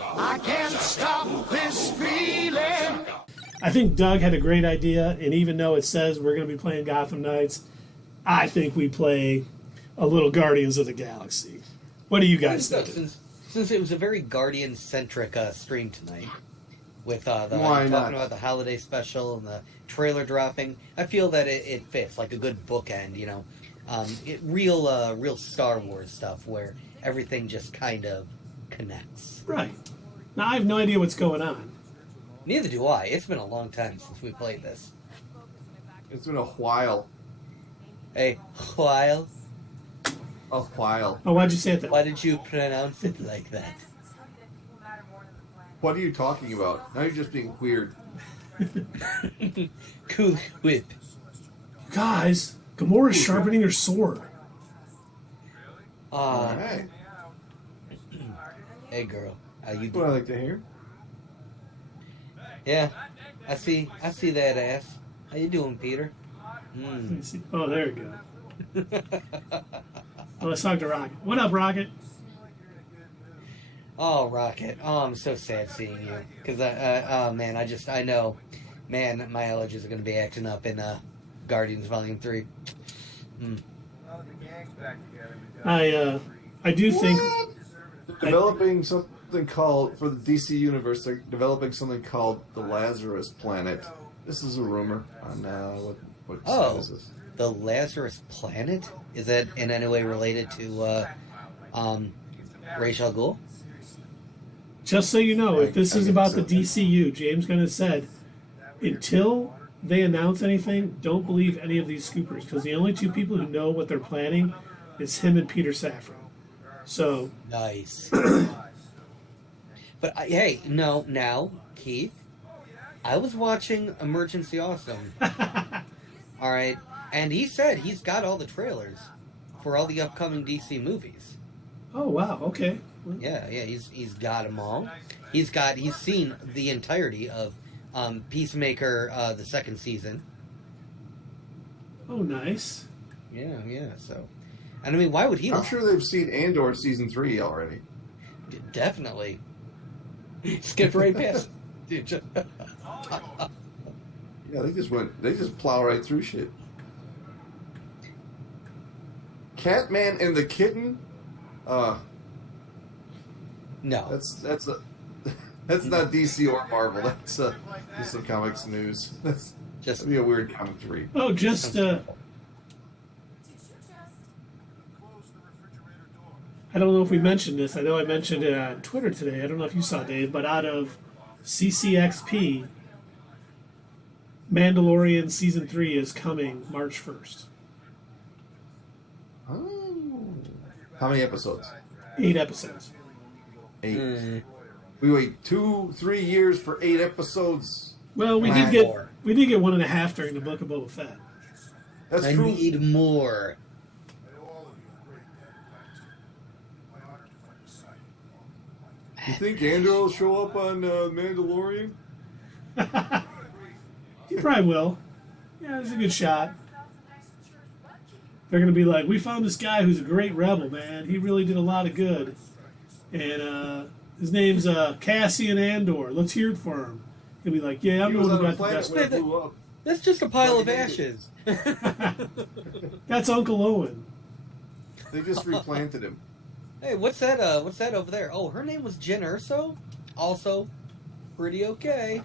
I can't stop this feeling. I think Doug had a great idea, and even though it says we're going to be playing Gotham Knights, I think we play a little Guardians of the Galaxy. What do you guys think? Since it was a very Guardian-centric stream tonight, with Why talking not? about the holiday special and the trailer dropping, I feel that it fits like a good bookend. You know, real Star Wars stuff where everything just kind of connects. Right. Now, I have no idea what's going on. Neither do I. It's been a long time since we played this. It's been a while. A while. A while. Oh, why'd you say it that way? Why did you pronounce it like that? What are you talking about? Now you're just being weird. Cool whip. Guys, Gamora's sharpening her sword. All right. Hey girl, how you That's what I doing? like to hear. Yeah, I see that ass. How you doing, Peter? Let me see. Oh, there we go. Oh, let's talk to Rocket. What up, Rocket? Oh, Rocket. Oh, I'm so sad seeing you. Because, oh, man, I know. Man, my allergies are going to be acting up in Guardians Volume 3. I do think... They're developing something called, for the DC Universe, they're developing something called the Lazarus Planet. This is a rumor on what site is this? The Lazarus Planet? Is that in any way related to Ra's al Ghul? Just so you know, if this is about the DCU, James Gunn has said, until they announce anything, don't believe any of these scoopers, because the only two people who know what they're planning is him and Peter Safran. So Nice. But hey, no, now, Keith, I was watching Emergency Awesome. All right, and he said he's got all the trailers for all the upcoming DC movies. oh wow, okay. Yeah, he's got them all. He's seen the entirety of Peacemaker, the second season. Oh, nice. Yeah. So, and I mean, why would he? I'm sure they've seen Andor season 3 already. Definitely. Skipped right past. Dude, Yeah, they just plow right through shit. Catman and the Kitten? no. That's not DC or Marvel. That's some comics news. That'd be a weird comic to read. Oh, just I don't know if we mentioned this. I know I mentioned it on Twitter today. I don't know if you saw, Dave, but out of CCXP, Mandalorian Season 3 is coming March 1st. Oh. How many episodes? 8 episodes. 8. We wait 2-3 years for 8 episodes. Well, we did get 1.5 during the Book of Boba Fett. That's I true. need more. You think Andor will show up on Mandalorian? He probably will. Yeah, it's a good shot. They're going to be like, we found this guy who's a great rebel, man. He really did a lot of good. And his name's Cassian Andor. Let's hear it for him. He'll be like, yeah, I'm He the was one who on a got the planet best. when it blew up. That's just a pile of Fucking ashes. That's Uncle Owen. They just replanted him. Hey, what's that? What's that over there? Oh, her name was Jen Erso. Also, pretty okay.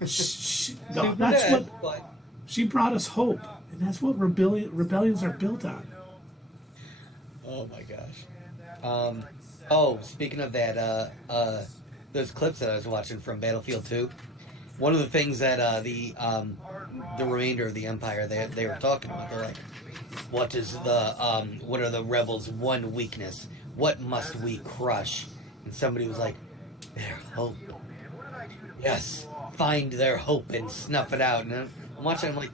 No, Super that's dead, what but she brought us hope, and that's what rebellions are built on. oh my gosh. Oh, speaking of that, those clips that I was watching from Battlefield 2. One of the things that the remainder of the Empire they were talking about, they're like, what are the rebels' one weakness? What must we crush? And somebody was like, their hope. Yes, find their hope and snuff it out. And I'm watching, I'm like,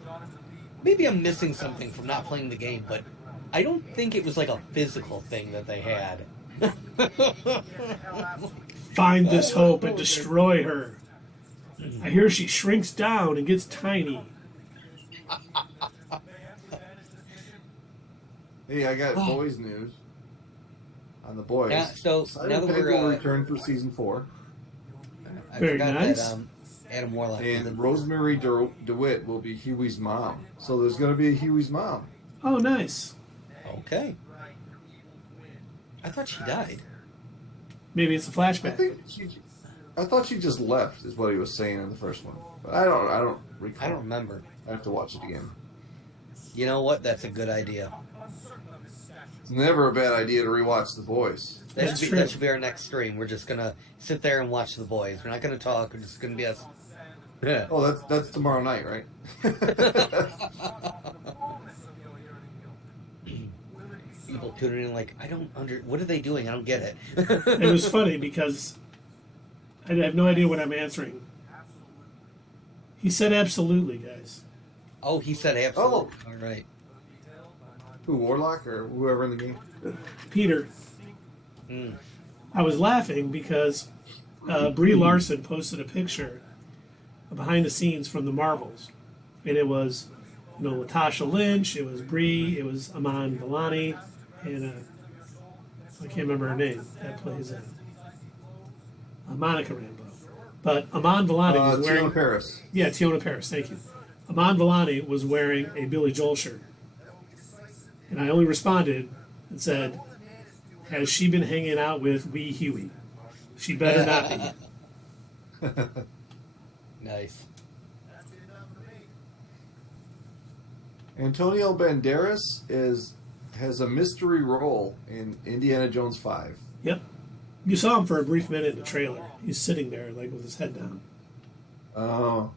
maybe I'm missing something from not playing the game, but I don't think it was like a physical thing that they had. Find this hope and destroy her. I hear she shrinks down and gets tiny. Hey, I got boys news. on the boys. Yeah, so Simon now that Pegg we're will return for season 4, I Very forgot nice. that Adam Warlock was and in- Rosemary DeWitt will be Huey's mom. So there's going to be a Huey's mom. Oh, nice. Okay. I thought she died. Maybe it's a flashback. I thought she just left, is what he was saying in the first one. But I don't recall. I don't remember. I have to watch it again. You know what? That's a good idea. It's never a bad idea to rewatch The Boys. That's true. That should be our next stream. We're just gonna sit there and watch The Boys. We're not gonna talk. We're just gonna be us. Yeah. Oh, that's tomorrow night, right? People tuning in like, what are they doing? I don't get it. It was funny because I have no idea what I'm answering. He said absolutely, guys. Oh, he said absolutely. All right. Who, Warlock or whoever in the game? Peter. Mm. I was laughing because Brie Larson posted a picture behind the scenes from the Marvels. And it was, Latasha Lynch, it was Brie, it was Aman Vellani, and I can't remember her name. That plays Monica Rambeau. But Aman Vellani was wearing... Tiona Paris. Yeah, Tiona Paris, thank you. Aman Vellani was wearing a Billy Joel shirt. And I only responded and said, has she been hanging out with wee Huey? She better not be. Nice. Antonio Banderas has a mystery role in Indiana Jones 5. Yep. You saw him for a brief minute in the trailer. He's sitting there, like, with his head down. Oh.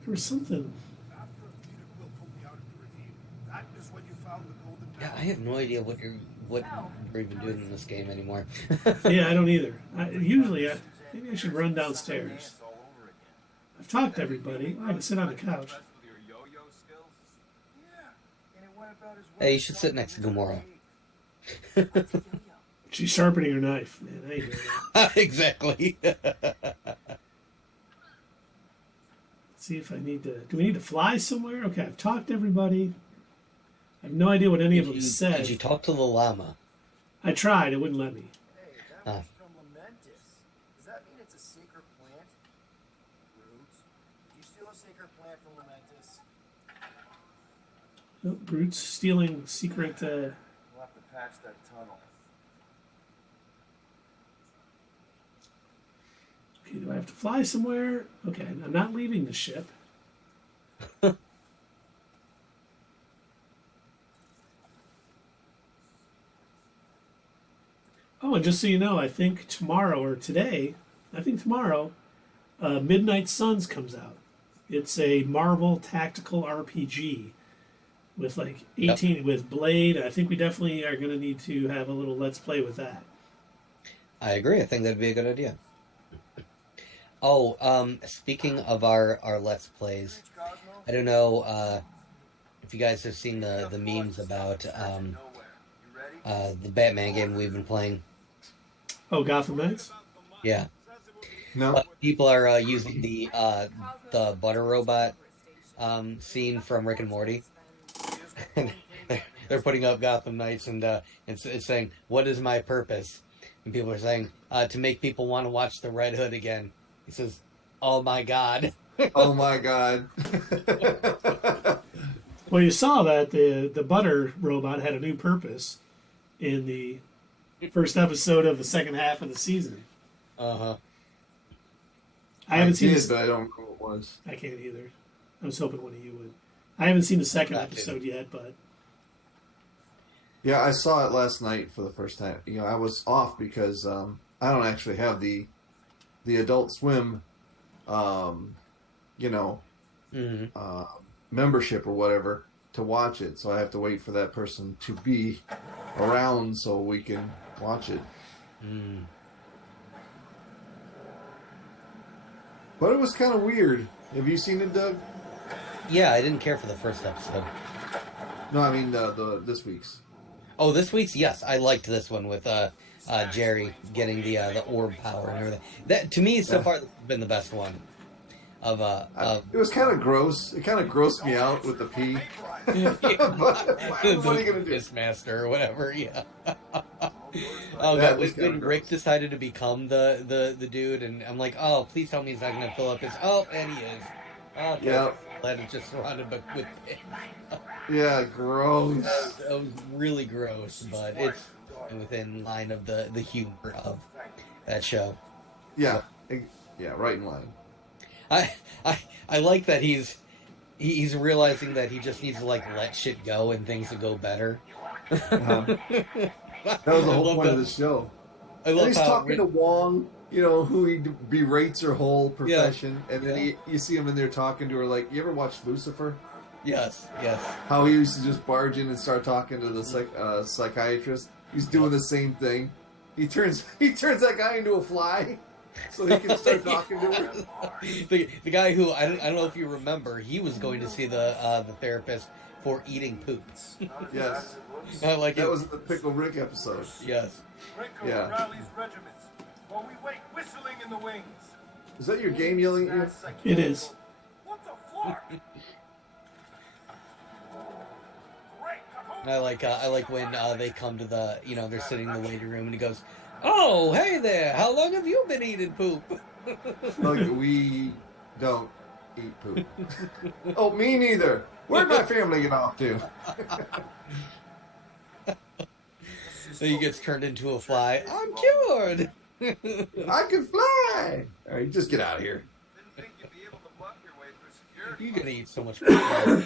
There was something. Yeah, I have no idea what we're even doing in this game anymore. Yeah, I don't either. Maybe I should run downstairs. I've talked to everybody. I can sit on the couch. Hey, you should sit next to Gamora. She's sharpening her knife, man. I ain't doing that. Exactly. See if I need to. Do we need to fly somewhere? Okay, I've talked to everybody. I have no idea what any of them said. Did you talk to the llama? I tried. It wouldn't let me. Ah. Does that mean it's a sacred plant? Roots? Did you steal a sacred plant from Lamentis? Oh, Groot's stealing secret. We'll have to patch that tunnel. Okay, do I have to fly somewhere? Okay, I'm not leaving the ship. Oh, and just so you know, I think tomorrow, Midnight Suns comes out. It's a Marvel tactical RPG with like 18 with Blade. I think we definitely are going to need to have a little Let's Play with that. I agree. I think that'd be a good idea. Oh, speaking of our Let's Plays, I don't know if you guys have seen the memes about the Batman game we've been playing. Oh, Gotham Knights? Yeah. No. People are using the butter robot scene from Rick and Morty. They're putting up Gotham Knights and it's saying, "What is my purpose?" And people are saying, "To make people want to watch the Red Hood again." He says, "Oh my God." Oh my God. Well, you saw that the butter robot had a new purpose in the first episode of the second half of the season. Uh-huh. I haven't seen but I don't know what it was. I can't either. I was hoping one of you would. I haven't seen the second episode yet, but Yeah, I saw it last night for the first time. I was off because I don't actually have the Adult Swim, membership or whatever to watch it. So I have to wait for that person to be around so we can watch it. Mm. But it was kind of weird. Have you seen it, Doug? Yeah, I didn't care for the first episode. No, I mean the this week's. Oh, this week's? Yes, I liked this one with Jerry getting the orb power and everything. That to me so far has been the best one. It was kind of gross. It kind of grossed me out with the pee. But what are you gonna do? Piss master or whatever. Yeah. Oh That god, was kinda when Rick gross. decided to become the dude, and I'm like, oh, please tell me he's not gonna fill up his. Oh, and he is. Okay, Yeah, glad it's just surrounded but with. yeah, gross. That was really gross, but it's within line of the humor of that show. Yeah, yeah, right in line. I I I like that he's realizing that he just needs to like let shit go and things will go better. Uh-huh. That was the I whole love point of that. the show. I And love he's how talking to Wong, who he berates her whole yeah, profession, and then yeah. you see him in there talking to her like, you ever watch Lucifer? Yes, yes. How he used to just barge in and start talking to the psychiatrist. He's doing the same thing. He turns that guy into a fly, so he can start talking to her. The guy who I don't know if you remember, he was going to see the therapist for eating poop. Yes, I like that it. was in the Pickle Rick episode. Yes. Yeah. Rallies regiments while we wait whistling in the wings. Is that your game yelling at you? It is. What the floor? I like when they come to the they're sitting in the waiting room and he goes, "Oh, hey there! How long have you been eating poop?" Like, we don't eat poop. Oh, me neither. Where'd my family get off to? So he gets turned into a fly. I'm cured. I can fly. All right, just get out of here. Didn't think you'd be able to bluff your way through security. You're gonna eat so much poop.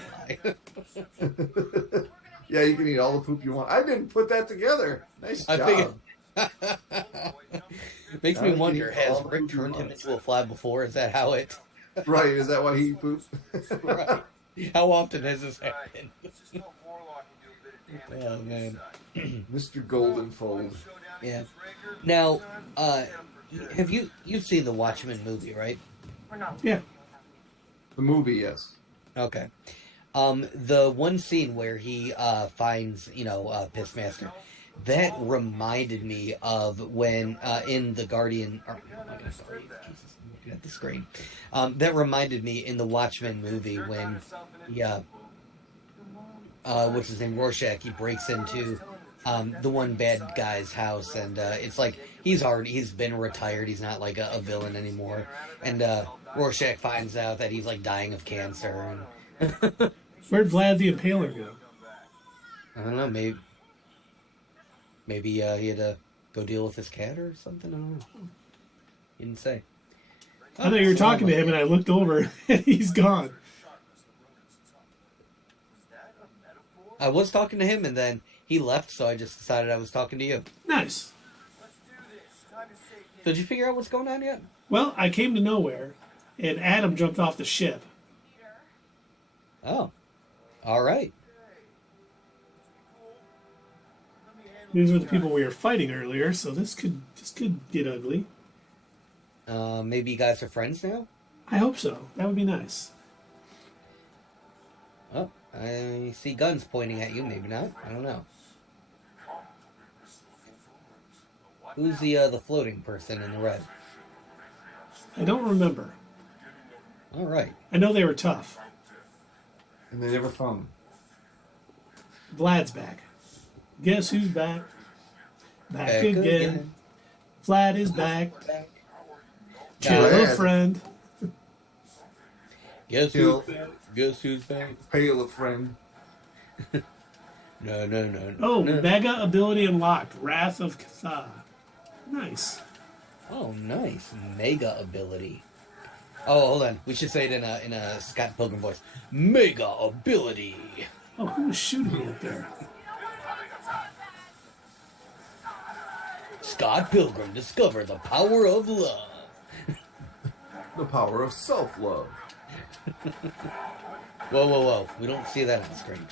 Yeah, you can eat all the poop you want. I didn't put that together. Nice I job. Makes Now me you wonder, can eat all has the Rick poop you turned him want. into a fly before? Is that how it? Right, is that why he poops? Right. How often has this happened? Let's just hope Warlock can do a bit of damage Oh on man. this side. Mr. Goldenfold. Yeah. Now, have you've seen the Watchmen movie, right? Yeah. The movie, yes. Okay. The one scene where he finds, Pissmaster, that reminded me of when in the Guardian. Oh my God, sorry, Jesus, I'm looking at the screen. That reminded me in the Watchmen movie when, what's his name, Rorschach, he breaks into the one bad guy's house, and it's like he's been retired. He's not like a villain anymore, and Rorschach finds out that he's like dying of cancer, and Where'd Vlad the Impaler go? I don't know, maybe he had to go deal with his cat or something. I don't know. He didn't say. I thought you were talking to him, and I looked over, and he's gone. I was talking to him, and then he left, so I just decided I was talking to you. Nice. So did you figure out what's going on yet? Well, I came to nowhere, and Adam jumped off the ship. Oh, all right. These were the people we were fighting earlier, so this could get ugly. Maybe you guys are friends now? I hope so. That would be nice. Oh, I see guns pointing at you. Maybe not. I don't know. Who's the floating person in the red? I don't remember. All right. I know they were tough. And they never found him. Vlad's back. Guess who's back? Back Back again. again. Vlad is back. Back. Kill a Vlad. friend. Guess Kill. who's back? Guess who's back? Pale a friend. No. Oh, no. mega ability unlocked. Wrath of Catha. Nice. Oh, nice. Mega ability. Oh, hold on. We should say it in a Scott Pilgrim voice. Mega ability. Oh, who was shooting me up there? Scott Pilgrim, discover the power of love. The power of self-love. Whoa. We don't see that on screen.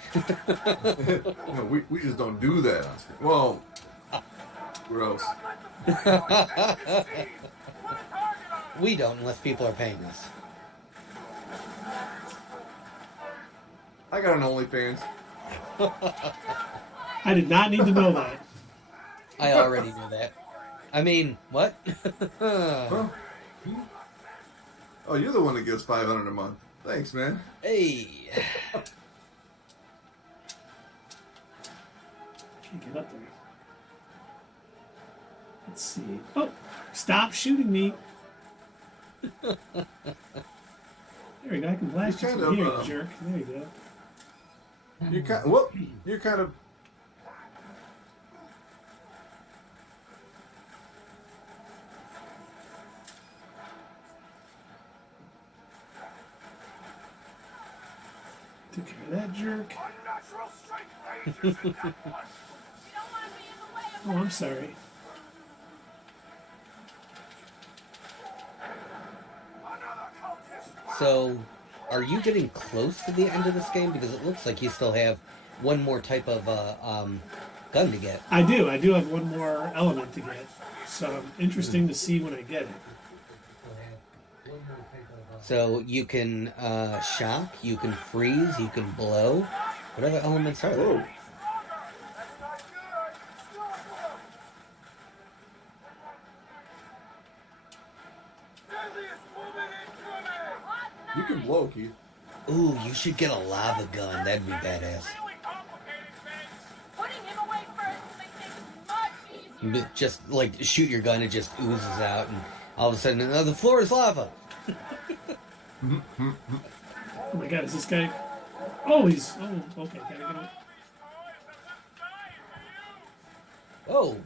No, we just don't do that on screen. Whoa. Gross. We don't unless people are paying us. I got an OnlyFans. I did not need to know that. I already knew that. I mean, what? Huh? Oh, you're the one that gives $500 a month. Thanks, man. Hey. Can't get up there. Let's see. Oh, stop shooting me. There we go. I can blast you from here, you jerk. There you go. You're kind of. Took care of that jerk. Unnatural strength rages in that one. Oh, I'm sorry. Another cultist. So, are you getting close to the end of this game? Because it looks like you still have one more type of gun to get. I do. I do have one more element to get. So interesting to see when I get it. So you can shock, you can freeze, you can blow. What other elements are there? Whoa. That's not good. Still blow. Deadliest movement incoming. You can blow, Keith. Ooh, you should get a lava gun. That'd be badass. Really complicated things. Putting him away first will make things much easier. Just like shoot your gun, it just oozes out, and all of a sudden, the floor is lava. Oh my god, is this guy... Oh, he's... Oh, okay. Gotta get him. Oh,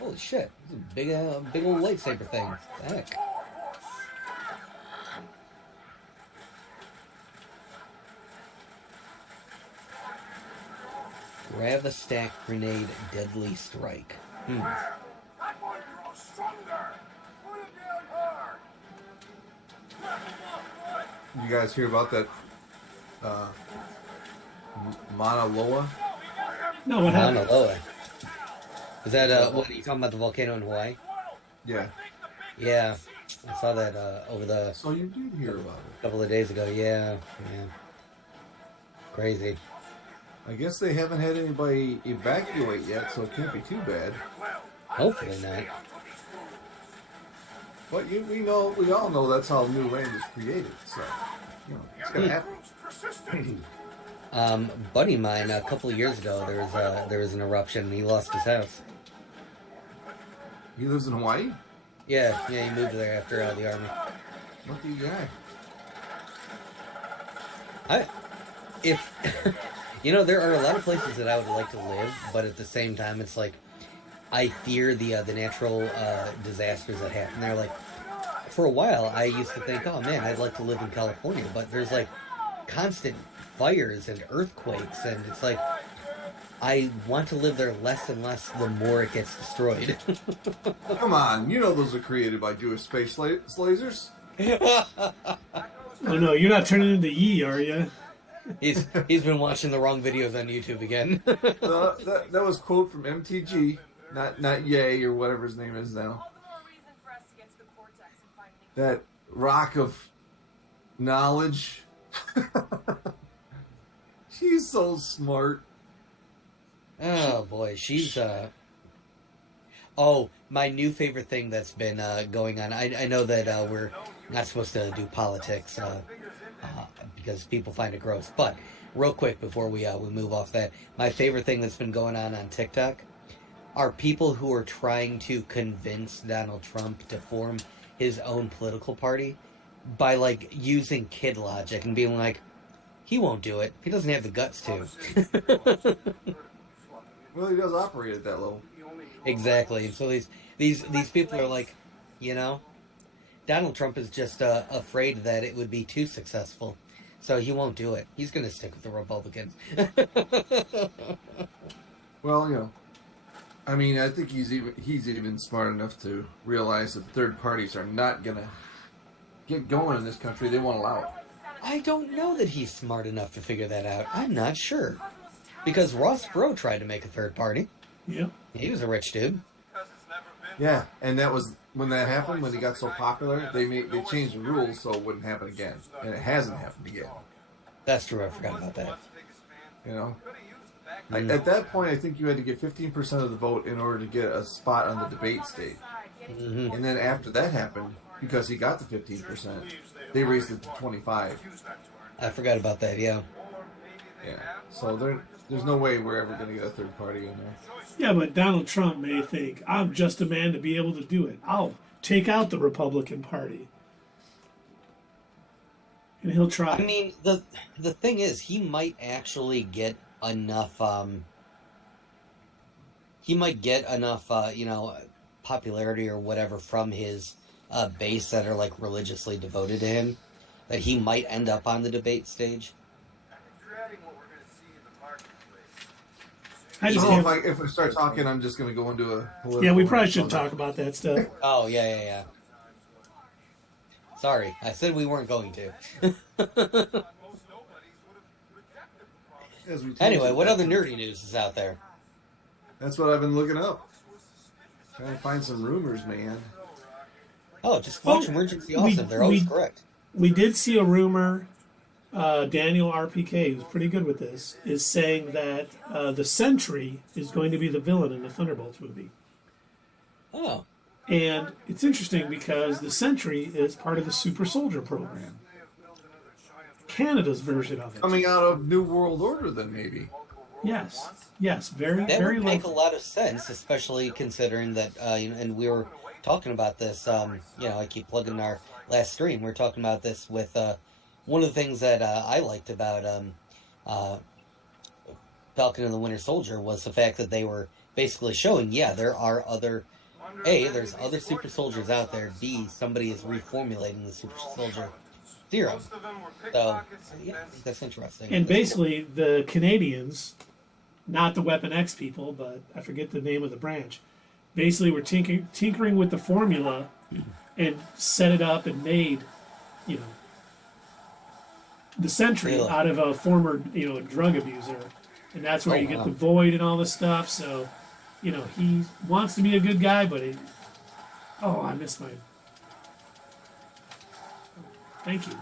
holy shit! This is a big old lightsaber thing. The heck? Grab a stack grenade, deadly strike. That one grows stronger. Put him down hard. You guys hear about that? Mauna Loa? No, what happened? Mauna Loa. Is that what are you talking about? The volcano in Hawaii? Yeah. Yeah, I saw that over the So you did hear about it. couple of days ago. Yeah. Crazy. I guess they haven't had anybody evacuate yet, so it can't be too bad. Hopefully not. But we all know that's how new land is created. So it's gonna happen. Persistent. Buddy of mine, a couple of years ago, there was an eruption and he lost his house. He lives in Hawaii. Yeah, he moved there after the army. Lucky guy. There are a lot of places that I would like to live, but at the same time, it's like I fear the natural disasters that happen there. Like for a while, I used to think, oh man, I'd like to live in California, but there's like constant fires and earthquakes, and it's like I want to live there less and less the more it gets destroyed. Come on, you know those are created by Jewish space lasers. Oh no, you're not turning into Yi, are you? He's been watching the wrong videos on YouTube again. That was quote from MTG, not Ye or whatever his name is now. All the more reason for us to get to the cortex and find things. That rock of knowledge. She's so smart. Oh boy, she's Oh, my new favorite thing that's been going on. I know that we're not supposed to do politics because people find it gross. But real quick before we move off that, my favorite thing that's been going on TikTok are people who are trying to convince Donald Trump to form his own political party by like using kid logic and being like, he won't do it. He doesn't have the guts to. Well, he does operate at that level. Exactly. So these people are like, Donald Trump is just afraid that it would be too successful, so he won't do it. He's going to stick with the Republicans. Well, I mean, I think he's even smart enough to realize that third parties are not going to get going in this country. They won't allow it. I don't know that he's smart enough to figure that out. I'm not sure. Because Ross Perot tried to make a third party. Yeah. He was a rich dude. Yeah, and that was when that happened, when he got so popular, they changed the rules so it wouldn't happen again. And it hasn't happened again. That's true, I forgot about that. At that point, I think you had to get 15% of the vote in order to get a spot on the debate stage. Mm-hmm. And then after that happened, because he got the 15%, they raised it to 25. I forgot about that. Yeah. Yeah. So there's no way we're ever going to get a third party in there. Yeah, but Donald Trump may think, I'm just a man to be able to do it. I'll take out the Republican Party. And he'll try. I mean, the thing is, he might actually get enough. He might get enough, popularity or whatever from his base that are like religiously devoted to him, that he might end up on the debate stage. I just So can't. if I start talking, I'm just going to go into a political. Yeah, we probably shouldn't talk about that stuff. Oh yeah. Sorry, I said we weren't going to. Anyway, what other nerdy news is out there? That's what I've been looking up. Trying to find some rumors, man. Oh, just watch Emergency Austin. They're always correct. We did see a rumor. Daniel RPK, who's pretty good with this, is saying that the Sentry is going to be the villain in the Thunderbolts movie. Oh. And it's interesting because the Sentry is part of the Super Soldier program. Canada's version of it. Coming out of New World Order, then maybe. Yes, very, that very would make a likely. lot of sense, especially considering that, and we were talking about this, I keep plugging our last stream, we were talking about this with, one of the things that I liked about Falcon and the Winter Soldier was the fact that they were basically showing, there are there's other super soldiers out there, B, somebody is reformulating the super soldier serum. So, yeah, I think that's interesting. And basically, the Canadians, not the Weapon X people, but I forget the name of the branch, basically were tinkering with the formula and set it up and made, the Sentry out of a former, drug abuser. And that's where you get the Void and all this stuff. So, he wants to be a good guy, but I missed my... Thank you.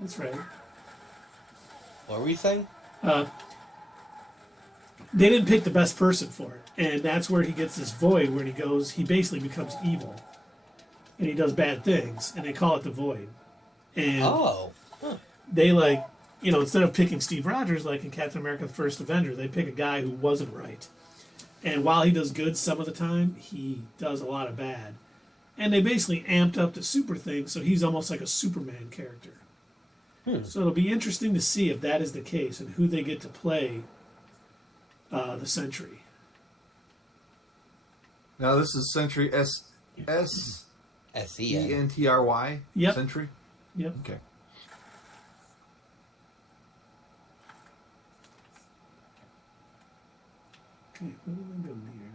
That's right. What were you saying? They didn't pick the best person for it. And that's where he gets this Void, where he basically becomes evil. And he does bad things. And they call it the Void. And they instead of picking Steve Rogers like in Captain America the First Avenger, they pick a guy who wasn't right. And while he does good some of the time, he does a lot of bad. And they basically amped up the super thing, so he's almost like a Superman character. So it'll be interesting to see if that is the case and who they get to play the Sentry. Now this is Sentry S-E-N-T-R-Y? Yep. Sentry? Yep. Okay. Okay, what am I doing here?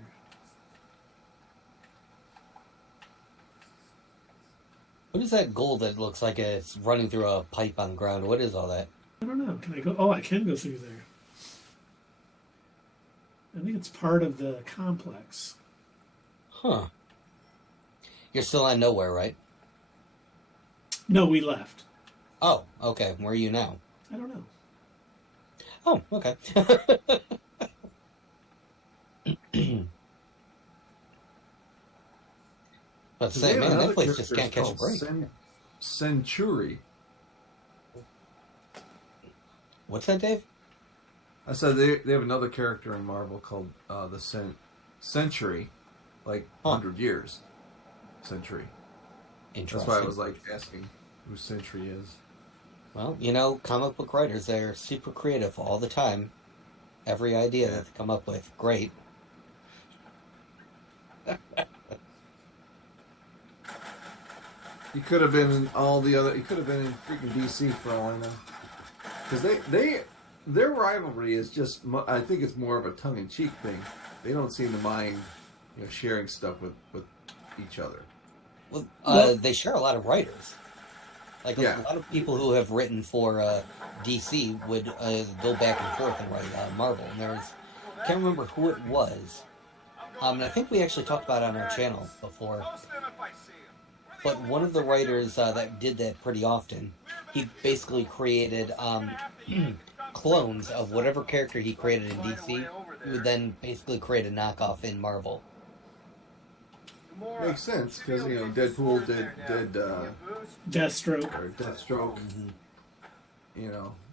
What is that gold that looks like it's running through a pipe on the ground? What is all that? I don't know. Can I go? Oh, I can go through there. I think it's part of the complex. Huh. You're still on nowhere, right? No, we left. Oh, okay. Where are you now? I don't know. Oh, okay. Let's say, man, that place just can't catch a break. Century. What's that, Dave? I said they have another character in Marvel called the Century, like 100 years. Century. Interesting. That's why I was asking who Century is. Well, comic book writers, they're super creative all the time. Every idea that they come up with, great. He could have been in all the other. He could have been in freaking DC for all I know. Because their rivalry is just. I think it's more of a tongue-in-cheek thing. They don't seem to mind, sharing stuff with each other. Well, they share a lot of writers. A lot of people who have written for DC would go back and forth and write Marvel. And I can't remember who it was. And I think we actually talked about it on our channel before. But one of the writers that did that pretty often, he basically created clones of whatever character he created in DC. He would then basically create a knockoff in Marvel. Makes sense because Deadpool did Deathstroke. or Deathstroke.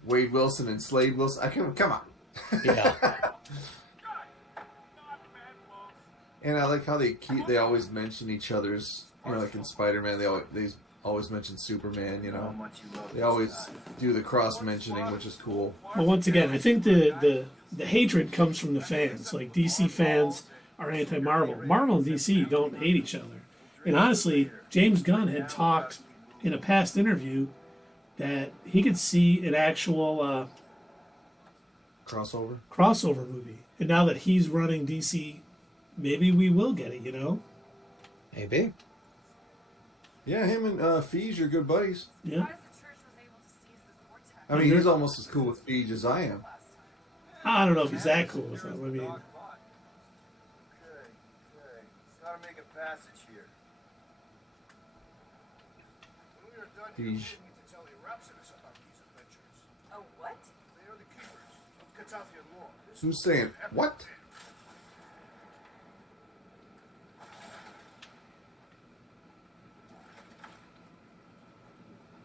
Wade Wilson and Slade Wilson. I can come on. Yeah. And I like how they always mention each other's. Like in Spider-Man, they always mention Superman. They always do the cross mentioning, which is cool. Well, once again, I think the hatred comes from the fans. Like DC fans are anti-Marvel. Marvel and DC don't hate each other. And honestly, James Gunn had talked in a past interview that he could see an actual Crossover movie. And now that he's running DC, maybe we will get it. Maybe. Yeah, him and Feige are good buddies. Yeah. Surprised the church was able to seize the cortex. I mean, he's almost as cool with Feige as I am. I don't know if he's that cool with them. I mean, Okay. Gotta make a passage here. When we are done, Feige. you need to tell the Rhapsodists about these adventures. Oh, what? They are the keepers of Catathian law. This Who's saying what?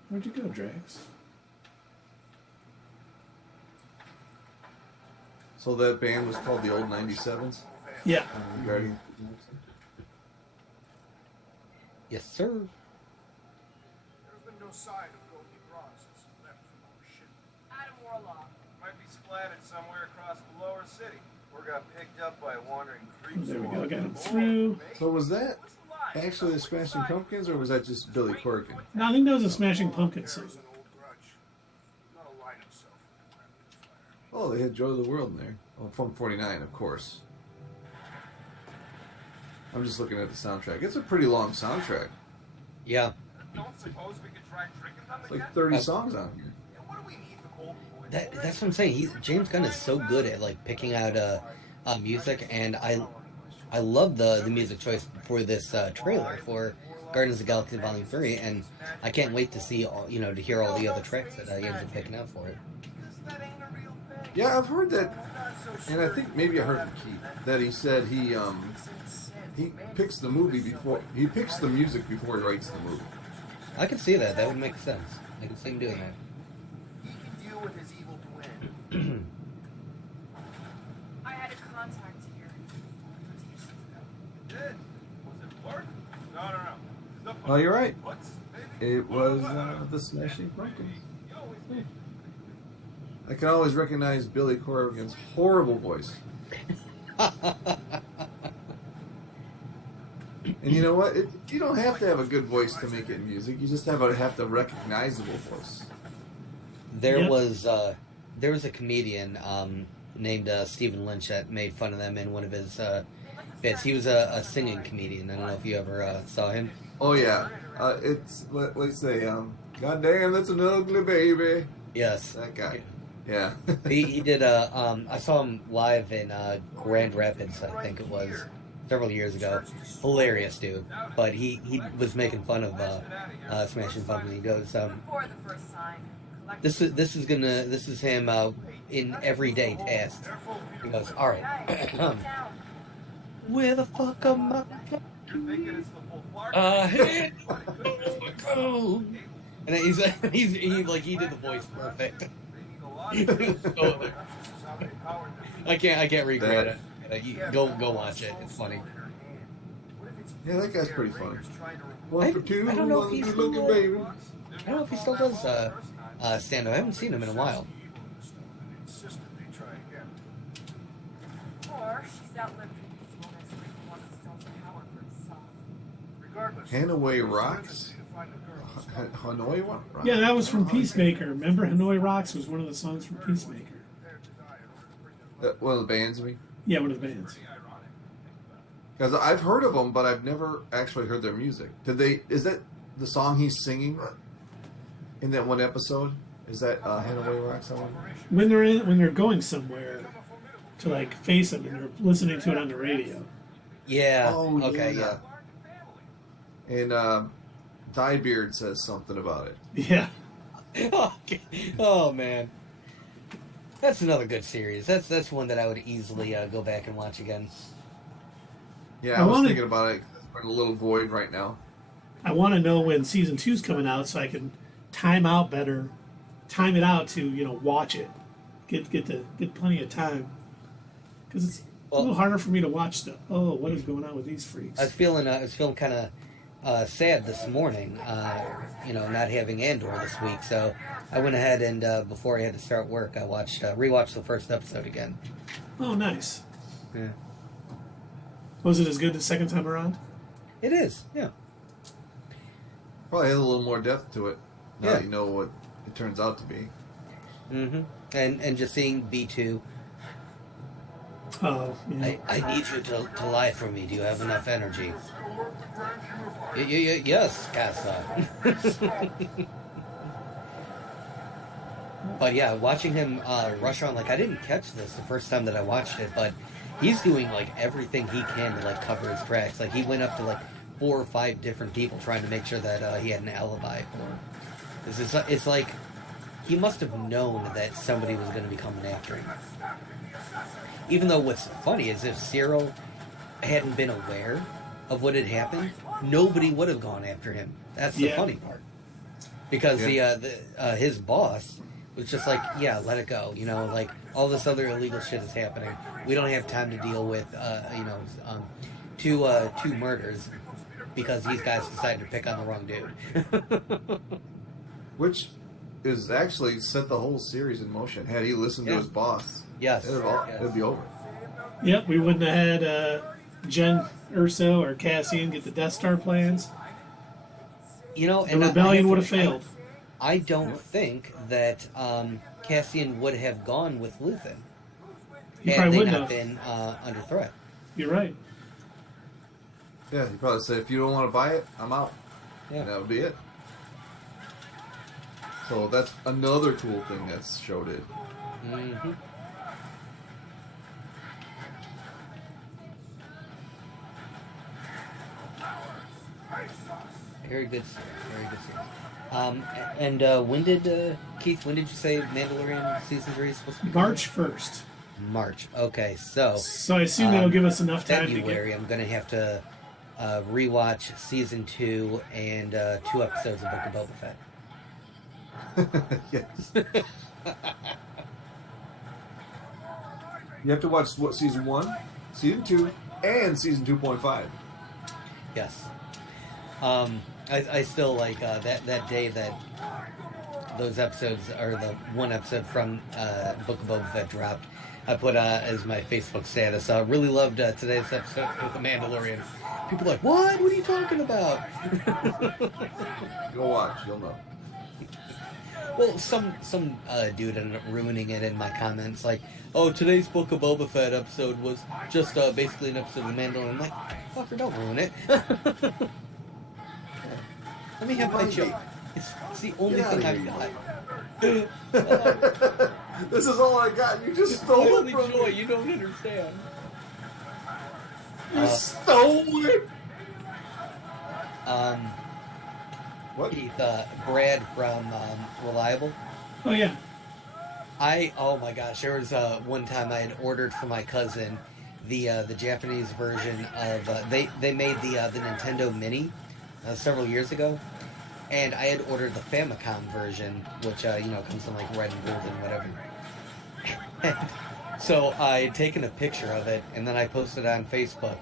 where'd you go, Drax? So that band was called the Old 97s? Yeah. Guardian. Yes, sir. There's been no sign of Goldie Bronze since he left from our ship. Adam Warlock. Might be splattered somewhere across the lower city. Or got picked up by a wandering Oh, creep. there we go. Got him through. So was that actually the Smashing Pumpkins, or was that just Billy Corgan? No, I think that was a Smashing Pumpkins song. There's an old grudge. Not a line himself. Oh, they had Joy of the World in there. Oh, from 49, of course. I'm just looking at the soundtrack. It's a pretty long soundtrack. Yeah. Don't suppose we could try tricking them It's like 30 songs on here. What do we need the Golden Boy? That's what I'm saying. James Gunn is so good at like picking out music, and I love the music choice for this trailer for Guardians of the Galaxy Volume 3, and I can't wait to see to hear all the other tracks that he ends up picking out for it. That ain't a real thing. Yeah, I've heard that, Not so and I think maybe I heard from Keith that he said he picks the movie before he picks the music before he writes the movie. I can see that. That would make sense. I can see him doing that. He can deal with his evil twin. I had a contact here. Did? Was it Bart? No. Oh, you're right. What's It was the Smashing Pumpkins. I can always recognize Billy Corgan's horrible voice. And you know what? You don't have to have a good voice to make it in music. You just have the recognizable voice. There Yep. was a comedian named Stephen Lynch that made fun of them in one of his bits. He was a singing comedian. I don't know if you ever saw him. Oh yeah, let's say, God damn, that's an ugly baby. Yes. That guy. Yeah. He did I saw him live in Grand Rapids, I think it was, several years ago. Hilarious dude. But he was making fun of Smashing Pumpkins. He goes, Before the first sign. this is him in everyday tasks. He goes, all right. Down. Where the fuck am I? thinking it's the full Clark? Hey, and then he did the voice perfect. I can't regret it. Go watch it. It's funny. Yeah, that guy's pretty funny. One for two, I don't know if one he's good looking still, baby. I don't know if he still does stand up. I haven't seen him in a while. Or she's outlived her usefulness and the one that still has power for itself. Hanoi Rocks? Hanoi Rocks? Yeah, that was from Peacemaker. Remember, Hanoi Rocks was one of the songs from Peacemaker. One of the bands, I mean? Yeah, one of the bands. Because I've heard of them, but I've never actually heard their music. Is that the song he's singing in that one episode? Is that Hanoi Rocks? When they're going somewhere to like face them and they're listening to it on the radio. Yeah. Oh, Okay. yeah. And Diebeard says something about it. Yeah. Okay. Oh man, that's another good series. That's one that I would easily go back and watch again. Yeah, I I was wanted- thinking about it. We're in a little void right now. I want to know when season 2's coming out so I can time it out to watch it, get plenty of time, because it's a little harder for me to watch stuff. Oh, what is going on with these freaks? I was feeling kind of sad this morning, not having Andor this week. So I went ahead and before I had to start work, I rewatched the first episode again. Oh, nice. Yeah. Was it as good the second time around? It is, yeah. Probably has a little more depth to it. Now Yeah. you know what it turns out to be. Mm-hmm. And just seeing B2. Oh, yeah. I need you to lie for me. Do you have enough energy? Yes, Casa. But yeah, watching him rush on, I didn't catch this the first time that I watched it, but he's doing everything he can to cover his tracks. He went up to 4 or 5 different people trying to make sure that he had an alibi for him. It's like he must have known that somebody was going to be coming after him. Even though what's funny is if Cyril hadn't been aware of what had happened, nobody would have gone after him. That's the funny part. Because his boss was just let it go. All this other illegal shit is happening. We don't have time to deal with, two murders because these guys decided to pick on the wrong dude. Which is actually set the whole series in motion. Had he listened to his boss, yes, it'd be over. Yep, we wouldn't have had Jen Urso or Cassian get the Death Star plans. The rebellion would have failed. I don't think that Cassian would have gone with Luthen had they not been under threat. You're right. Yeah, he probably said, if you don't want to buy it, I'm out. Yeah. And that would be it. So that's another cool thing that show did. Mm-hmm. Very good series. Very good series. And when did Keith? When did you say Mandalorian season 3 is supposed to be? March 1st. March. Okay, so I assume that'll give us enough time February, I'm going to have to rewatch season 2 and 2 episodes of Book of Boba Fett. Yes. You have to watch season 1, season 2, and season 2.5. Yes. I still like that day that those episodes, or the one episode from Book of Boba Fett dropped. I put as my Facebook status. Really loved today's episode with the Mandalorian. People are like, what? What are you talking about? Go watch, you'll know. Well, some dude ended up ruining it in my comments, like, oh, today's Book of Boba Fett episode was just basically an episode of The Mandalorian. I'm like, fucker, don't ruin it. Let me have my joke. It's the only thing I've got. This is all I got. You just stole my it only from joy. me. You don't understand. You stole it. What? Keith, Brad from Reliable. Oh, yeah. Oh my gosh, there was one time I had ordered for my cousin the Japanese version of they made the Nintendo Mini several years ago, and I had ordered the Famicom version, which comes in red and gold and whatever. And so I had taken a picture of it, and then I posted it on Facebook.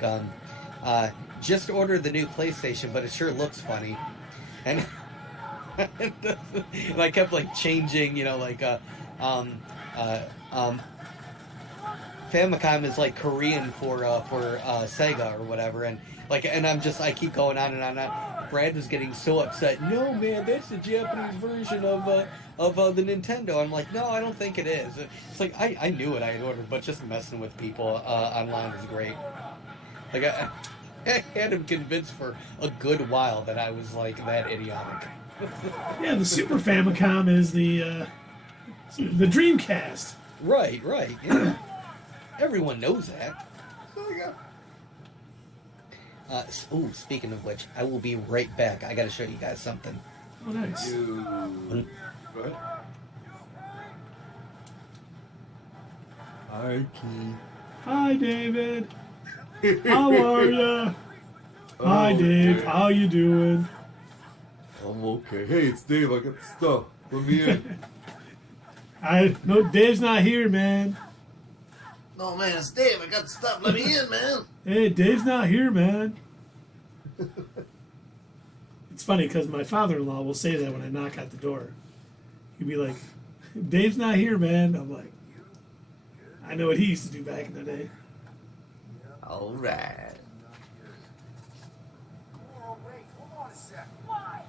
Just ordered the new PlayStation, but it sure looks funny, and and I kept changing, Famicom is Korean for Sega or whatever, and I keep going on and on and on. Brad was getting so upset. No, man, that's the Japanese version of the Nintendo. I'm like, no, I don't think it is. It's I knew what I had ordered, but just messing with people online is great. I had him convinced for a good while that I was that idiotic. Yeah, the Super Famicom is the Dreamcast. Right. Yeah. Everyone knows that. Speaking of which, I will be right back. I got to show you guys something. Oh, nice. Go ahead. Hi, Keith. Hi, David. How are ya? Hi, Oh, Dave. okay. How you doing? I'm okay. Hey, it's Dave. I got the stuff. Let me in. No, Dave's not here, man. No, man, it's Dave. I got the stuff. Let me in, man. Hey, Dave's not here, man. It's funny because my father-in-law will say that when I knock at the door. He'd be like, Dave's not here, man. I'm like, I know what he used to do back in the day. All right. Oh, wait, hold on a sec. Why?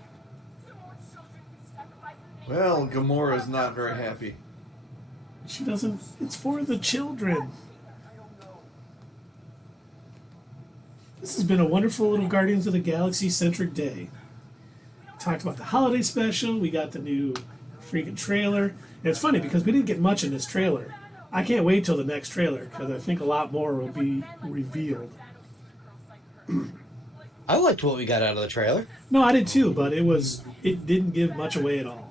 So more children be sacrificed in the name Well, of- Gamora's not very happy. She doesn't, it's for the children. This has been a wonderful little Guardians of the Galaxy centric day. We talked about the holiday special, we got the new freaking trailer. And it's funny because we didn't get much in this trailer. I can't wait till the next trailer because I think a lot more will be revealed. I liked what we got out of the trailer. No, I did too, but it didn't give much away at all.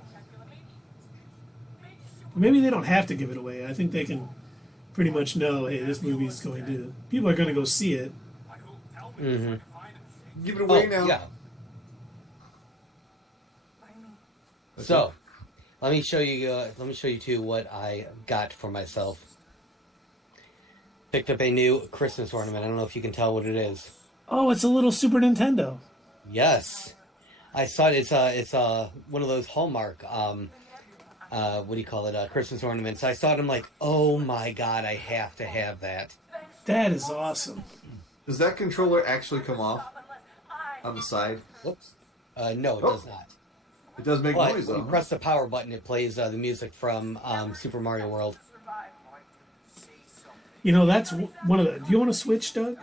Maybe they don't have to give it away. I think they can pretty much know, hey, this movie is going to, people are going to go see it. Mm-hmm. Give it away Oh, now. yeah. So, let me show you. Let me show you too what I got for myself. Picked up a new Christmas ornament. I don't know if you can tell what it is. Oh, it's a little Super Nintendo. Yes, I saw it. It's one of those Hallmark. What do you call it? Christmas ornaments. I saw it. I'm like, oh my god, I have to have that. That is awesome. Does that controller actually come off on the side? Whoops. No, it Oh. does not. It does make But noise, when though. you press the power button, it plays the music from Super Mario World. You know, that's one of the. Do you want to switch, Doug?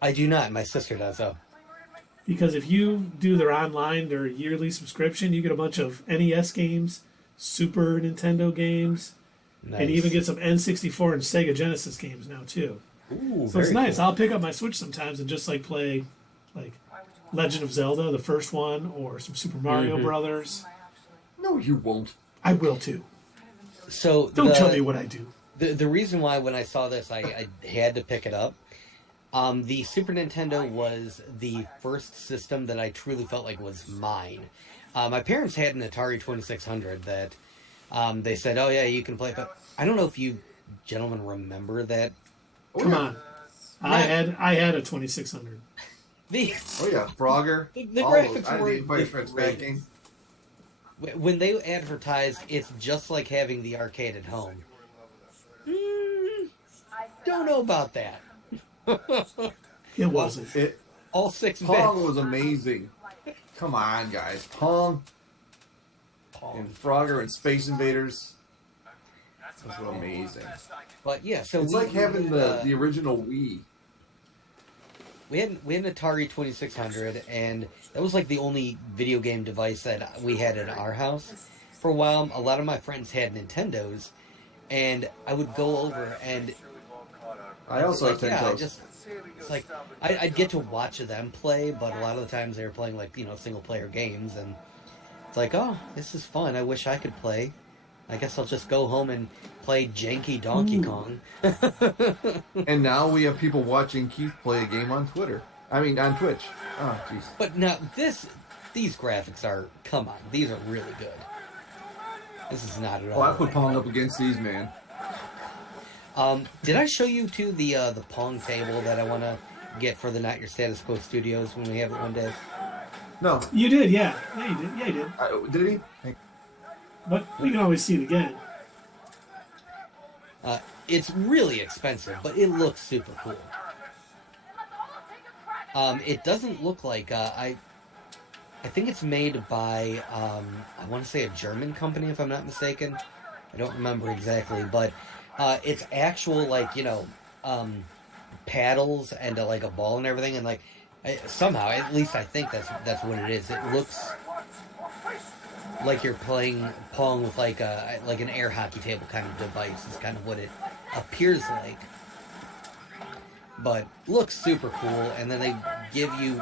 I do not. My sister does, though. Because if you do their online, their yearly subscription, you get a bunch of NES games, Super Nintendo games, Nice. and you even get some N64 and Sega Genesis games now too. Ooh, So it's very nice. cool. I'll pick up my Switch sometimes and just like play, like Legend of Zelda, the first one, or some Super Mario Brothers. No, you won't. I will too. So Don't tell me what I do. The reason why when I saw this I had to pick it up. The Super Nintendo was the first system that I truly felt like was mine. My parents had an Atari 2600 that they said, "Oh yeah, you can play." But I don't know if you gentlemen remember that. Come on. I had a 2600. The Oh yeah, Frogger. The All graphics those. I were did Fire the Fred's greatest. backing. When they advertised, it's just like having the arcade at home. Don't know about that. It wasn't. All 6 Pong bits. was amazing. Come on, guys. Pong and Frogger and Space Invaders. Those were amazing. But yeah, so It's like having the original Wii. we had an Atari 2600, and that was like the only video game device that we had in our house. For a while, a lot of my friends had Nintendos, and I would go over and I also like, have yeah, I Nintendos. just it's like I'd get to watch them play, but a lot of the times they were playing like single player games, and it's like, oh, this is fun. I wish I could play. I guess I'll just go home and play janky Donkey Kong. And now we have people watching Keith play a game on Twitter. I mean, on Twitch. Oh, jeez. But now these graphics are, come on, these are really good. This is not at all. Oh, I put Pong up against these, man. Did I show you too the Pong table that I want to get for the Not Your Status Quo Studios when we have it one day? No. You did, yeah. Yeah, you did. Yeah, you did. Did he? But we can always see it again. It's really expensive, but it looks super cool. It doesn't look like I think it's made by I want to say a German company if I'm not mistaken. I don't remember exactly, but it's actual paddles and like a ball and everything, and like somehow, at least I think that's what it is. It looks like you're playing Pong with like an air hockey table kind of device. Is kind of what it appears like. But looks super cool, and then they give you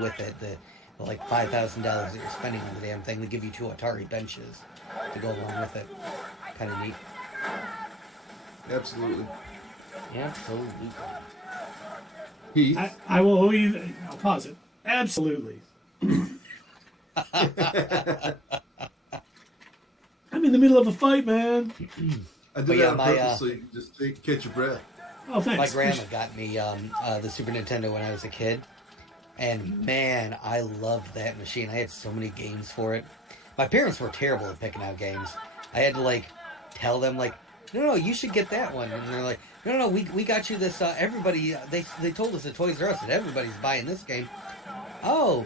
with it the like $5,000 that you're spending on the damn thing. They give you 2 Atari benches to go along with it. Kind of neat. Absolutely. Absolutely. Heath. I will owe you. I'll pause it. Absolutely. I'm in the middle of a fight, man. I did But that yeah, on my, purpose so you can just catch your breath. Oh, thanks. My grandma got me the Super Nintendo when I was a kid, and man, I loved that machine. I had so many games for it. My parents were terrible at picking out games. I had to like tell them like, no, you should get that one, and they're like, no, we got you this. Everybody, they told us at Toys R Us that everybody's buying this game. Oh,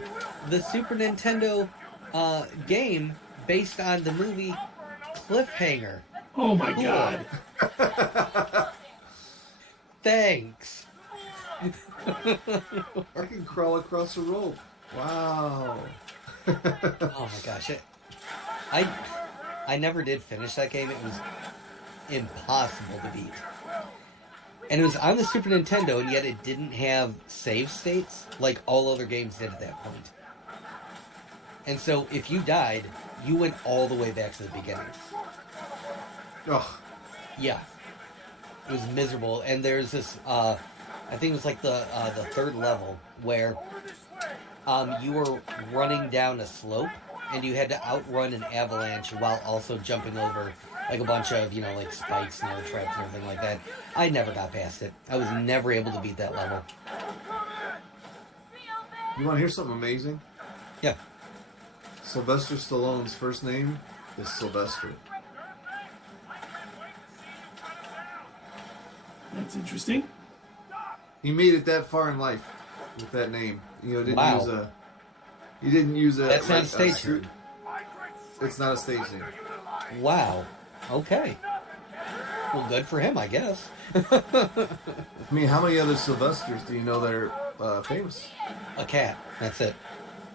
the Super Nintendo game based on the movie Cliffhanger. Oh my Cool. God. Thanks. I can crawl across the rope. Wow. Oh my gosh. I never did finish that game. It was impossible to beat. And it was on the Super Nintendo, and yet it didn't have save states like all other games did at that point. And so if you died, you went all the way back to the beginning. Ugh. Yeah. It was miserable. And there's this, I think it was like the third level where you were running down a slope and you had to outrun an avalanche while also jumping over like a bunch of, like spikes and air traps and everything like that. I never got past it. I was never able to beat that level. You want to hear something amazing? Yeah. Sylvester Stallone's first name is Sylvester. That's interesting. He made it that far in life with that name. Didn't Wow. use a. He didn't use a. That's not a like, stage name. It's not a stage name. Wow. Okay. Well, good for him, I guess. I mean, how many other Sylvesters do you know that are famous? A cat. That's it.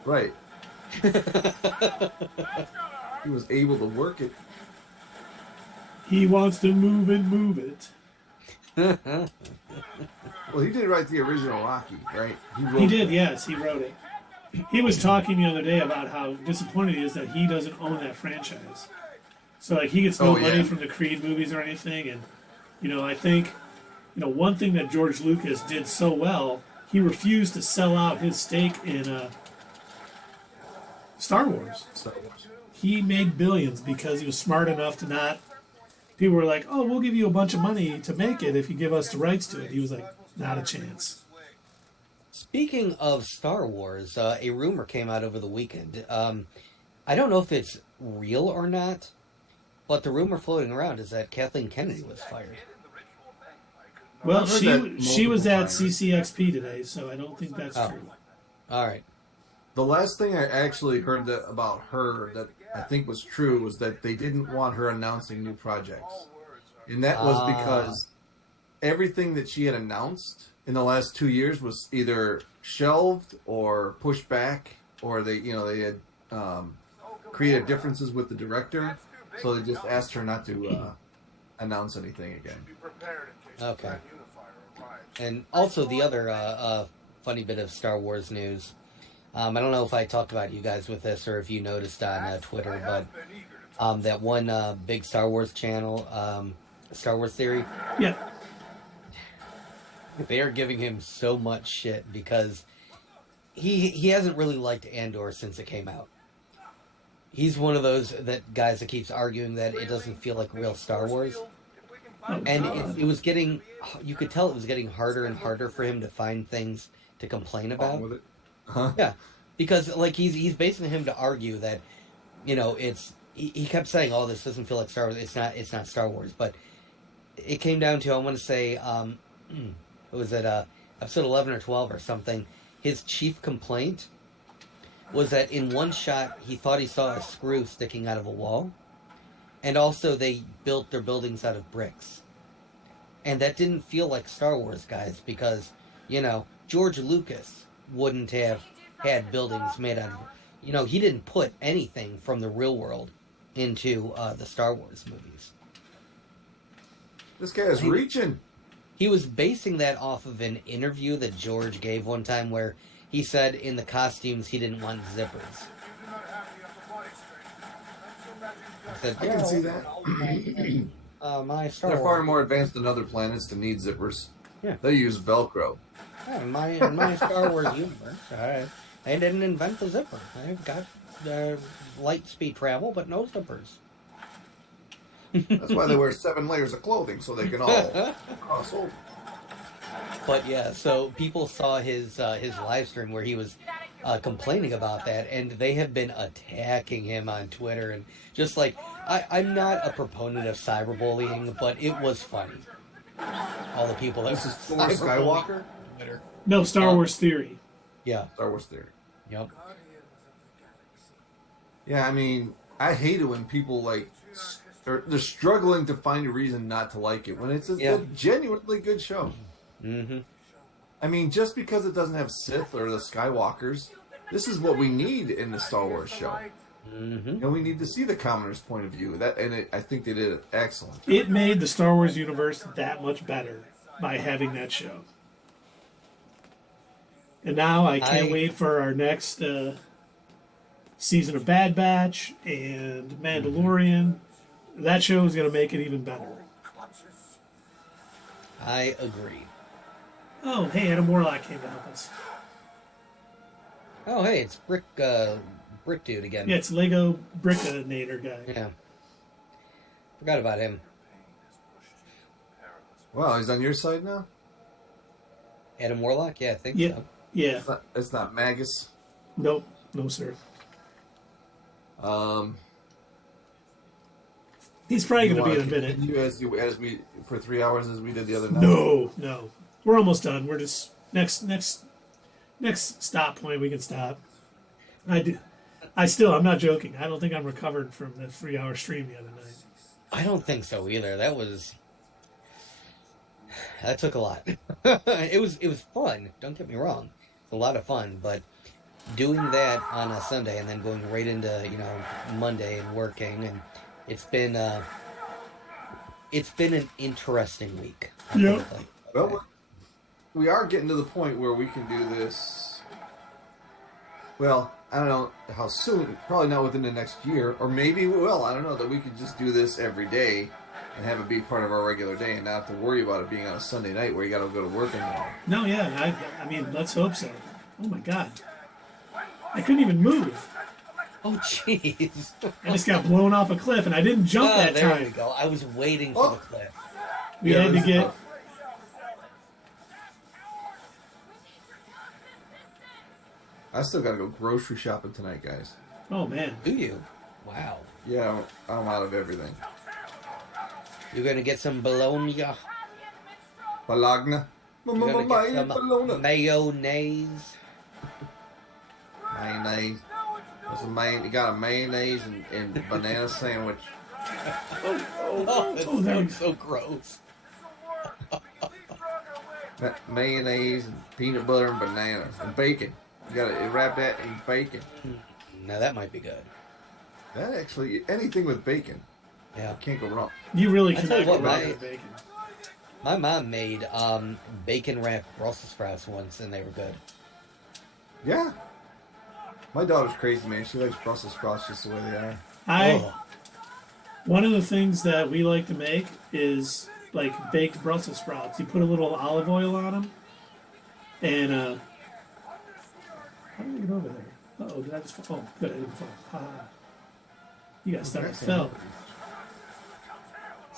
Right. He was able to work it. He wants to move and move it. Well, he did write the original Rocky, right? He did, yes. He wrote it. He was talking the other day about how disappointed he is that he doesn't own that franchise. So, like, he gets no money from the Creed movies or anything. And, I think, one thing that George Lucas did so well, he refused to sell out his stake in Star Wars. He made billions because he was smart enough to not... People were like, oh, we'll give you a bunch of money to make it if you give us the rights to it. He was like, not a chance. Speaking of Star Wars, a rumor came out over the weekend. I don't know if it's real or not, but the rumor floating around is that Kathleen Kennedy was fired. Well, I've heard she was that at multiple times. CCXP today, so I don't think that's true. All right. The last thing I actually heard about her that I think was true was that they didn't want her announcing new projects. And that was because everything that she had announced in the last 2 years was either shelved or pushed back, or they had created differences with the director, so they just asked her not to announce anything again. Okay. And also the other funny bit of Star Wars news. I don't know if I talked about you guys with this or if you noticed on Twitter, but that one big Star Wars channel, Star Wars Theory. Yeah. They are giving him so much shit because he hasn't really liked Andor since it came out. He's one of those guys that keeps arguing that it doesn't feel like real Star Wars. And it was getting, you could tell it was getting harder and harder for him to find things to complain about. With it. Huh? Yeah, because like he's basing him to argue that, it's he kept saying, "Oh, this doesn't feel like Star Wars. It's not Star Wars." But it came down to, I want to say, it was at episode 11 or 12 or something. His chief complaint was that in one shot he thought he saw a screw sticking out of a wall, and also they built their buildings out of bricks, and that didn't feel like Star Wars, guys, because George Lucas wouldn't have had buildings made out of, he didn't put anything from the real world into the Star Wars movies. This guy is reaching. He was basing that off of an interview that George gave one time where he said in the costumes he didn't want zippers. I can see that. My Star They're Wars. far more advanced than other planets to need zippers. They use Velcro. Yeah, in my Star Wars universe, they didn't invent the zipper. They've got light speed travel, but no zippers. That's why they wear 7 layers of clothing so they can all cross over. But yeah, so people saw his live stream where he was complaining about that, and they have been attacking him on Twitter, and just like I'm not a proponent of cyberbullying, but it was funny. All the people that This is Thor Skywalker? Twitter. No, Star Wars Theory. Yeah. Star Wars Theory. Yep. Yeah, I mean, I hate it when people like they're struggling to find a reason not to like it when it's a genuinely good show. Mm-hmm. I mean, just because it doesn't have Sith or the Skywalkers, this is what we need in the Star Wars show. Mm-hmm. And we need to see the commoner's point of view. I think they did it excellent. It made the Star Wars universe that much better by having that show. And now I can't wait for our next season of Bad Batch and Mandalorian. That show is going to make it even better. I agree. Oh, hey, Adam Warlock came to help us. Oh, hey, it's Brick Dude again. Yeah, it's Lego Brickinator guy. Yeah. Forgot about him. Wow, he's on your side now? Adam Warlock? Yeah, I think Yeah. so. Yeah. It's not Magus. Nope. No, sir. He's probably going to be in a minute. Continue as we for 3 hours as we did the other night. No. We're almost done. We're just next stop point. We can stop. I'm not joking. I don't think I'm recovered from the 3-hour stream the other night. I don't think so either. That took a lot. It was fun. Don't get me wrong. It's a lot of fun, but doing that on a Sunday and then going right into Monday and working, and it's been an interesting week. Yeah. Well, we are getting to the point where we can do this. Well, I don't know how soon. Probably not within the next year, or maybe we will. I don't know, that we could just do this every day and have it be part of our regular day and not have to worry about it being on a Sunday night where you got to go to work anymore. No, yeah. I mean, let's hope so. Oh my God. I couldn't even move. Oh, jeez. I just got blown off a cliff, and I didn't jump that there time. we go. I was waiting for the cliff. We had to get... I still got to go grocery shopping tonight, guys. Oh, man. Do you? Wow. Yeah, I'm out of everything. You're going to get some bologna? Bologna. You're going to get some Bologna. mayonnaise? Mayonnaise. You got a mayonnaise and banana sandwich. That sounds so gross. Mayonnaise and peanut butter and banana and bacon. You got to wrap that in bacon. Now that might be good. That actually, anything with bacon, Yeah. can't go wrong. You really I tell cannot you go what, wrong my- with bacon. My mom made bacon wrapped Brussels sprouts once, and they were good. Yeah. My daughter's crazy, man. She likes Brussels sprouts just the way they are. One of the things that we like to make is like baked Brussels sprouts. You put a little olive oil on them, and how did I get over there? Uh-oh, did I just fall? Oh, good, I didn't fall. Ha. You guys thought I fell.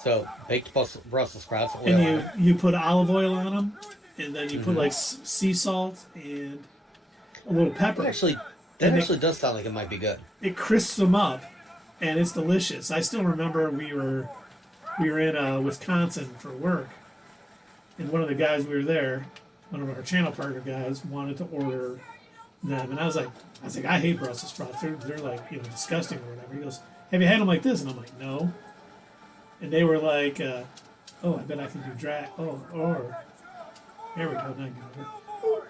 So, baked Brussels sprouts. Oil. And you put olive oil on them, and then you put like sea salt and a little pepper. That actually does sound like it might be good. It crisps them up, and it's delicious. I still remember we were in Wisconsin for work, and one of the guys we were there, one of our channel partner guys, wanted to order them, and I was like, I hate Brussels sprouts. They're like disgusting or whatever. He goes, have you had them like this? And I'm like, no. And they were like, oh, I bet I can do drag. Oh, or there we go. Now get over.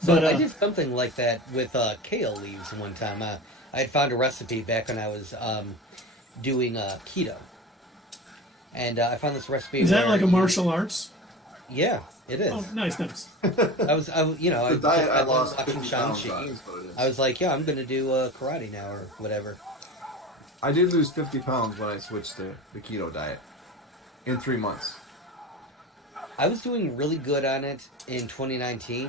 So I did something like that with kale leaves one time. I had found a recipe back when I was doing keto, and I found this recipe. Is that like a martial arts? Yeah, it is. Oh, nice. I The diet I lost watching 50 Shang-Chi. pounds on is what it is. I was like, yeah, I'm going to do karate now or whatever. I did lose 50 pounds when I switched to the keto diet in 3 months. I was doing really good on it in 2019,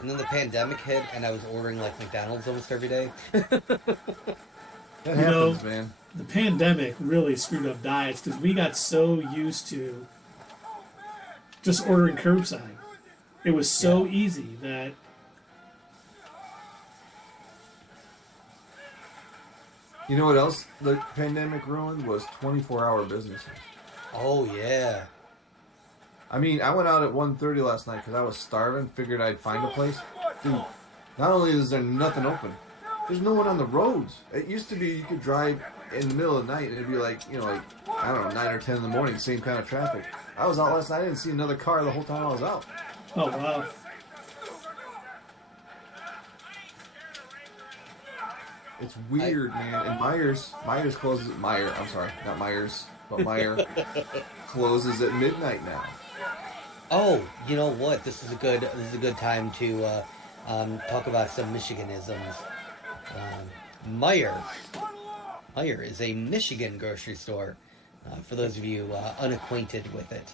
and then the pandemic hit, and I was ordering like McDonald's almost every day. That You know, happens, man. the pandemic really screwed up diets because we got so used to just ordering curbside. It was so easy that You know what else the pandemic ruined was 24-hour business. Oh yeah. I mean, I went out at 1:30 last night because I was starving. Figured I'd find a place. Dude, not only is there nothing open, there's no one on the roads. It used to be you could drive in the middle of the night and it'd be like, like, I don't know, 9 or 10 in the morning, same kind of traffic. I was out last night. I didn't see another car the whole time I was out. oh wow, It's weird, man. And Myers closes at I'm sorry, not Myers, but Meyer closes at midnight now. Oh, you know what? This is a good time to talk about some Michiganisms. Meyer is a Michigan grocery store. For those of you unacquainted with it.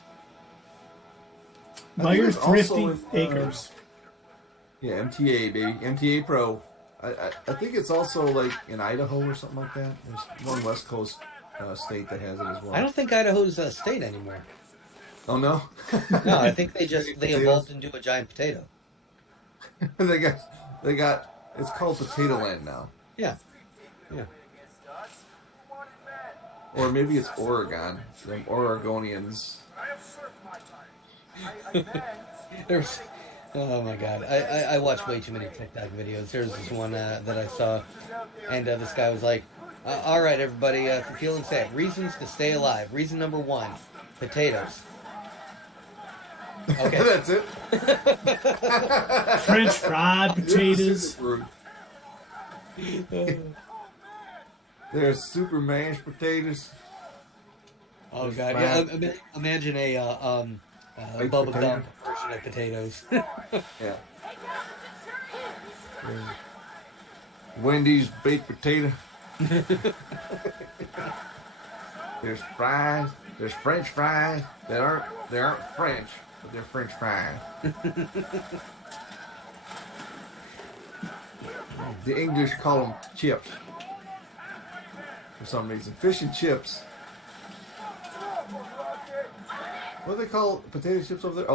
Myers also Thrifty in, Acres. Yeah, MTA, baby. MTA Pro. I think it's also like in Idaho or something like that. There's one West Coast state that has it as well. I don't think Idaho's a state anymore. Oh, no? No, I think they evolved into a giant potato. they got, it's called Potato Land now. Yeah. Or maybe it's Oregon. Them Oregonians. There's, oh my god, I watch way too many TikTok videos. There's this one that I saw, and this guy was like, all right, everybody, if you're feeling sad, reasons to stay alive. Reason number 1, potatoes. Okay. That's it. French fried potatoes. There's super mashed potatoes. Oh god, yeah, imagine a bubble gum version of potatoes. Yeah. Wendy's baked potato. There's fries. There's French fries they aren't French, but they're French fries. The English call them chips for some reason. Fish and chips. What do they call potato chips over there?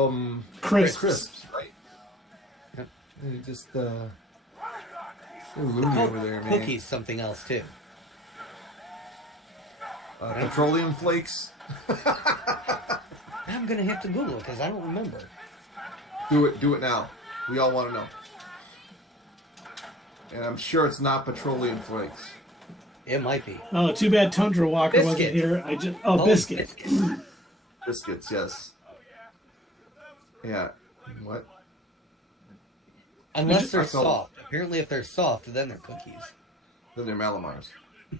Crisps. Crisps, right? They just they're loony over there, man. Cookies, something else too. Petroleum flakes. I'm gonna have to Google it because I don't remember. Do it now. We all want to know. And I'm sure it's not petroleum flakes. It might be. Oh, too bad Tundra Walker wasn't Biscuit. here. Biscuit. Biscuits, yes. Yeah. What? Unless they're I call- soft. Apparently, if they're soft, then they're cookies. Then they're Malamars.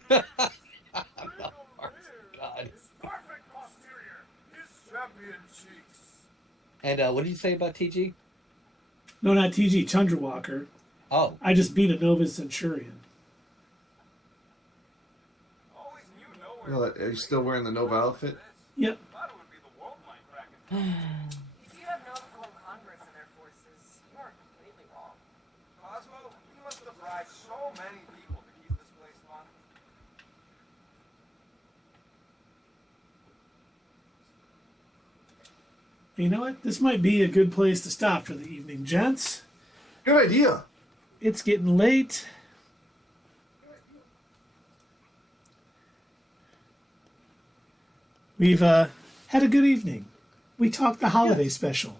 God. Perfect posterior. His champion cheeks. And what did you say about TG? No, not TG. Tundra Walker. Oh, I just beat a Nova Centurion. Always you know You where know, are you still wearing the Nova outfit? Yep. that would be the world line cracking. If you have no people in Congress and their forces, you are completely wrong. Cosmo, you must have bribed so many people to keep this place fun. You know what? This might be a good place to stop for the evening, gents. Good idea. It's getting late. We've had a good evening. We talked the holiday special.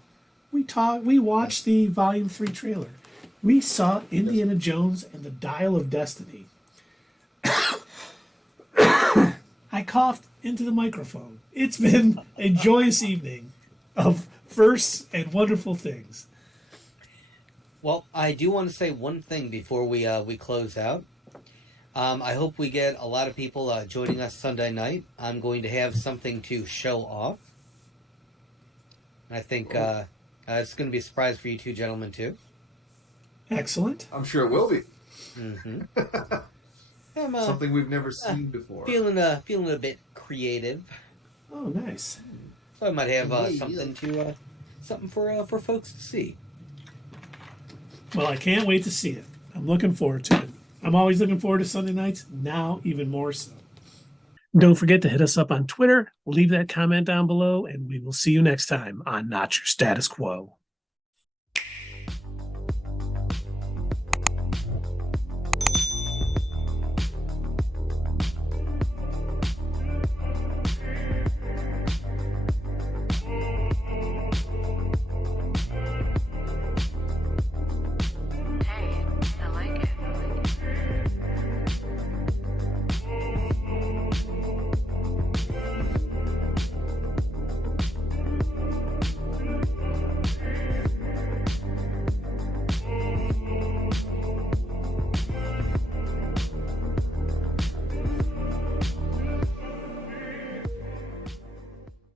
We watched the Volume 3 trailer. We saw Indiana Jones and the Dial of Destiny. I coughed into the microphone. It's been a joyous evening of firsts and wonderful things. well, I do want to say one thing before we close out. I hope we get a lot of people joining us Sunday night. I'm going to have something to show off. I think it's going to be a surprise for you two gentlemen, too. Excellent. I'm sure it will be. Mm-hmm. I'm Something we've never seen before. feeling a bit creative. Oh, nice. So I might have Yeah, something to something for folks to see. Well, I can't wait to see it. I'm looking forward to it. I'm always looking forward to Sunday nights, now even more so. Don't forget to hit us up on Twitter, leave that comment down below, and we will see you next time on Not Your Status Quo.